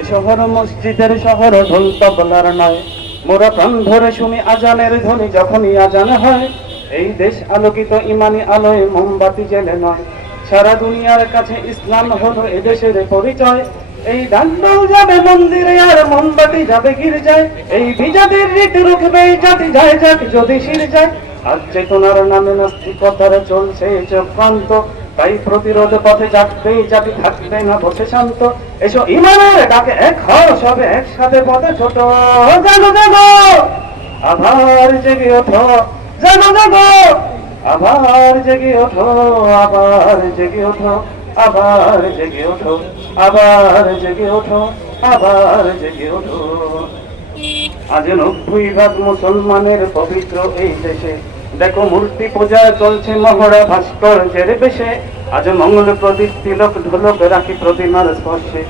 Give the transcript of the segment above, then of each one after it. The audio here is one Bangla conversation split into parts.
এ শহর মসজিদের শহর ঢোল তবলার নয়, মোরা প্রাণ ধরে শুনি আজানের ধ্বনি যখনই আজান হয়। এই দেশ আলোকিত ইমানি আলোয় মোমবাতি জেলে নয়, সারা দুনিয়ার কাছে ইসলাম হলো এদেশের পরিচয়। এই ডান্ডল যাবে মন্দিরে আর মোমবাতি যাবে গির্জায়, এই বিজাতির রীতি রুখবে এই জাতি যায় যাক যদি শির যায়। আজ চেতনার নামে নাস্তিকতার চলছে চক্রান্ত, তাই প্রতিরোধ পথে যাবে জাতি থাকবে না বসে শান্ত। এসো ইমানের ডাকে এক হও সবে একসাথে পথে ছোট, জাগো জাগো আবার জেগে ওঠো, জাগো জাগো আবার জেগে ওঠো, আবার জেগে ওঠো, আবার জেগে ওঠো, আবার জেগে ওঠো, আবার জেগে ওঠো। আজ 90% মুসলমানের পবিত্র এই দেশে, দেখো মূর্তি পূজা চলছে মহড়া ভাস্কর্যের বেশে। আজ মঙ্গল প্রদীপ তিলক ঢোলক রাখি প্রতিমার স্পর্শে,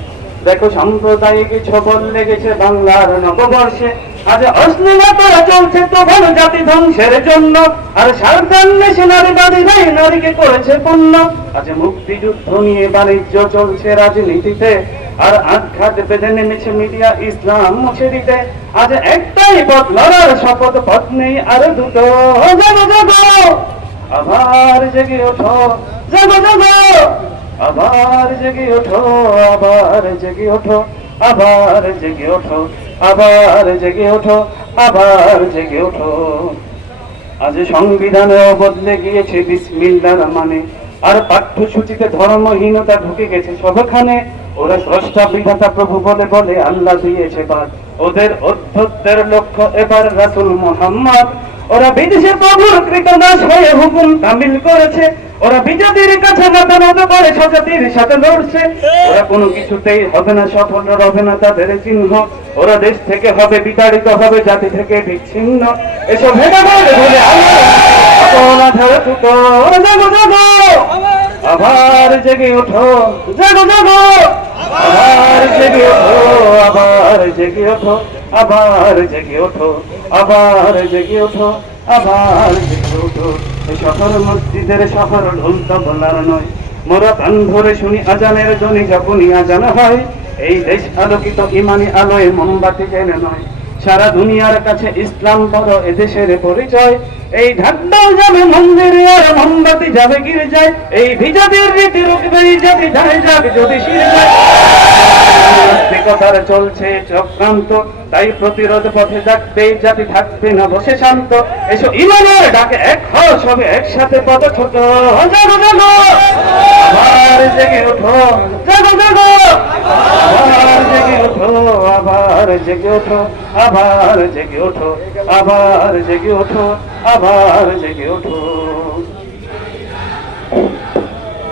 দেখো সাম্প্রদায়িক ছবল লেগেছে বাংলার নববর্ষে। আজ অশ্লীলতা চলছে তো ভালো জাতি ধ্বংসের জন্য, আর সাবধান দেশে নারীবাদী ভাই নারীকে করেছে পণ্য। আজ মুক্তিযুদ্ধ নিয়ে বাণিজ্য চলছে রাজনীতিতে, আর আঘাত বেঁধে নেমেছে মিডিয়া ইসলাম মুছে দিতে। আজ একটাই পথ লড়ার শপথ, পথ নেই আর দুটো, জাগো জাগো আবার জেগে ওঠো, জাগো জাগো আবার জেগে ওঠো, আবার জেগে ওঠো, আবার জেগে ওঠো, আবার জেগে ওঠো, আবার জেগে ওঠো। আজ সংবিধানেও বদলে গিয়েছে বিসমিল্লাহর মানে, আর পাঠ্যসূচিতে ধর্মহীনতা ঢুকে গেছে সবখানে। ওরা স্রষ্টা বিধাতা প্রভু বলে বলে আল্লাহ দিয়েছে বাদ, ওদের অধ্যত্বের লক্ষ্য এবার রাসূল মুহাম্মদ। ওরা বিদেশে প্রভুর কৃতদাস হয়ে হুকুম তামিল করেছে, ওরা বিজাতির কাছে নাতানত করে স্বজাতির সাথে লড়ছে। ওরা কোনো কিছুতেই হবে না সফল, রবে না তাদের চিহ্ন। ওরা দেশ থেকে হবে বিতাড়িত, হবে জাতি থেকে বিচ্ছিন্ন। এসব ভেদাভেদ ভুলে জাগো জাগো আবার জেগে ওঠো, জাগো জাগো আবার জেগে ওঠো, আবার জেগে ওঠো, আবার জেগে ওঠো, আবার জেগে ওঠো, আবার জেগে ওঠো। শহর মসজিদের শহর ঢোল তবলার নয়, মোরা প্রাণ ধরে শুনি আজানের ধ্বনি যখনই আজান হয়। এই দেশ আলোকিত ইমানি আলোয় মোমবাতি জেলে নয়, সারা দুনিয়ার কাছে ইসলাম বড় এদেশের পরিচয়। এই ঢাকঢোল যাবে মন্দিরে আর মোমবাতি যাবে গির্জায়, এই বিজাতির রীতি রুখবে এই জাতি যায় যাক যদি শির যায়। নাস্তিকতার চলছে চক্রান্ত, তাই প্রতিরোধ পথে যাবে জাতি থাকবে না বসে শান্ত। এসো ইমানের ডাকে এক হও সবে একসাথে পথ ছোট, জাগো জাগো আবার জেগে ওঠো, জাগো জাগো আবার জেগে ওঠো, আবার জেগে ওঠো, আবার জেগে ওঠো, আবার জেগে ওঠো, আবার জেগে ওঠো।